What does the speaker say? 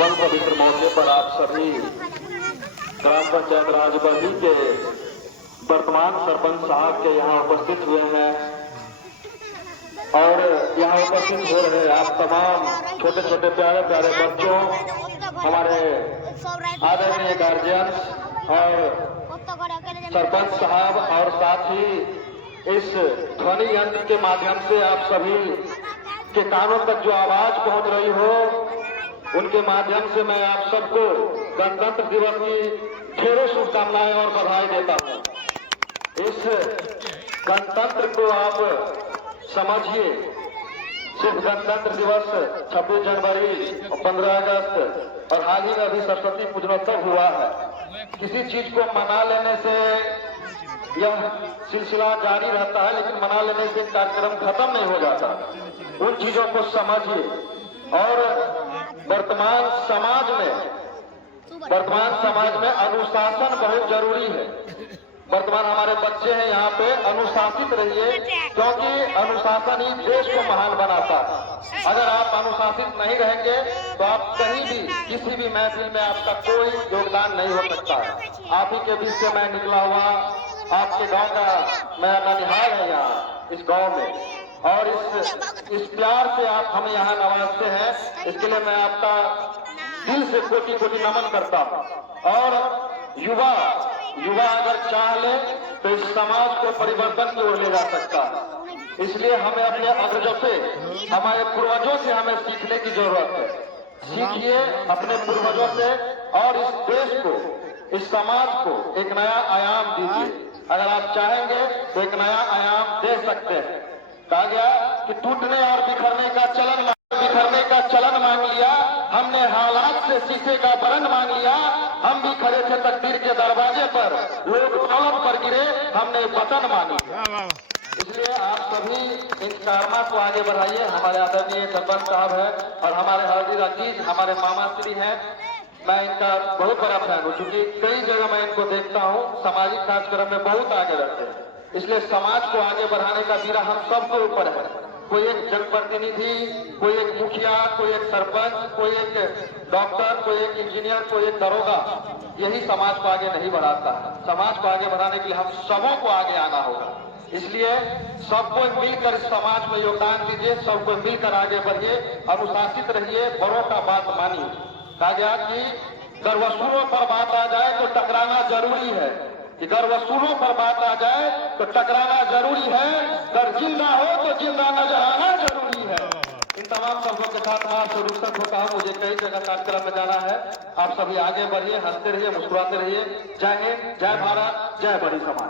पावन पवित्र मौके पर आप सभी ग्राम पंचायत राजबंदी के वर्तमान सरपंच साहब के यहाँ उपस्थित हुए हैं और यहाँ उपस्थित हो रहे आप तमाम छोटे छोटे प्यारे प्यारे बच्चों, हमारे आदरणीय गार्जियन और सरपंच साहब, और साथ ही इस ध्वनि यंत्र के माध्यम से आप सभी के कानों तक जो आवाज पहुंच रही हो, उनके माध्यम से मैं आप सबको गणतंत्र दिवस की ढेरों शुभकामनाएं और बधाई देता हूं। इस गणतंत्र को आप समझिए, सिर्फ गणतंत्र दिवस 26 जनवरी और 15 अगस्त और हाल ही में अभी सरस्वती पूजनोत्सव हुआ है। किसी चीज को मना लेने से यह सिलसिला जारी रहता है, लेकिन मना लेने से कार्यक्रम खत्म नहीं हो जाता। उन चीजों को समझिए। और वर्तमान समाज में अनुशासन बहुत जरूरी है। वर्तमान हमारे बच्चे हैं यहाँ पे, अनुशासित रहिए, क्योंकि अनुशासन ही देश को महान बनाता है। अगर आप अनुशासित नहीं रहेंगे तो आप कहीं भी किसी भी महफिल में आपका कोई योगदान नहीं हो सकता है। आप ही के बीच से मैं निकला हुआ, आपके गांव का मैं ननिहाल है यहाँ इस गांव में, और इस प्यार से आप हमें यहाँ नवाजते हैं, इसके लिए मैं आपका दिल से कोटि कोटि नमन करता हूँ। और युवा अगर चाह ले तो इस समाज को परिवर्तन की ओर ले जा सकता है। इसलिए हमें अपने अग्रजों से, हमारे पूर्वजों से हमें सीखने की जरूरत है। सीखिए अपने पूर्वजों से और इस देश को, इस समाज को एक नया आयाम दीजिए। अगर आप चाहेंगे तो एक नया आयाम दे सकते हैं। कहा गया कि टूटने और बिखरने का चलन मांग लिया हमने, हालात से शीशे का बरन मांग लिया। हम भी खड़े थे तकदीर के दरवाजे पर, लोग दौलत पर गिरे, हमने वतन मांग लिया। इसलिए आप सभी इन कारनामा को आगे बढ़ाइए। हमारे आदरणीय सरपंच साहब है और हमारे हाजिर अजीज हमारे मामा श्री हैं। मैं इनका बहुत बड़ा फैन हूँ, क्योंकि कई जगह मैं इनको देखता हूँ, सामाजिक कार्यक्रम में बहुत आगे रहते हैं। इसलिए समाज को आगे बढ़ाने का बीड़ा हम सबके ऊपर है। कोई एक जनप्रतिनिधि, कोई एक मुखिया, कोई एक सरपंच, कोई एक डॉक्टर, कोई एक इंजीनियर, कोई एक दरोगा, यही समाज को आगे नहीं बढ़ाता है। समाज को आगे बढ़ाने के लिए हम सबों को आगे आना होगा। इसलिए सबको मिलकर इस समाज में योगदान दीजिए, सबको मिलकर आगे बढ़िए, अनुशासित रहिए, बड़ों का बात मानिए। कहा गया कि अगर वसूलों पर बात आ जाए तो टकराना जरूरी है, अगर वसूलों पर बात आ जाए तो टकराना जरूरी है, अगर जिंदा हो तो जिंदा नजर आना जरूरी है। इन तमाम शब्दों के साथ मैं आपसे रुखसत होता हूँ। मुझे कई जगह कार्यक्रम में जाना है। आप सभी आगे बढ़िए, हंसते रहिए, मुस्कुराते रहिए। जय हिंद, जय भारत, जय बड़ी समाज।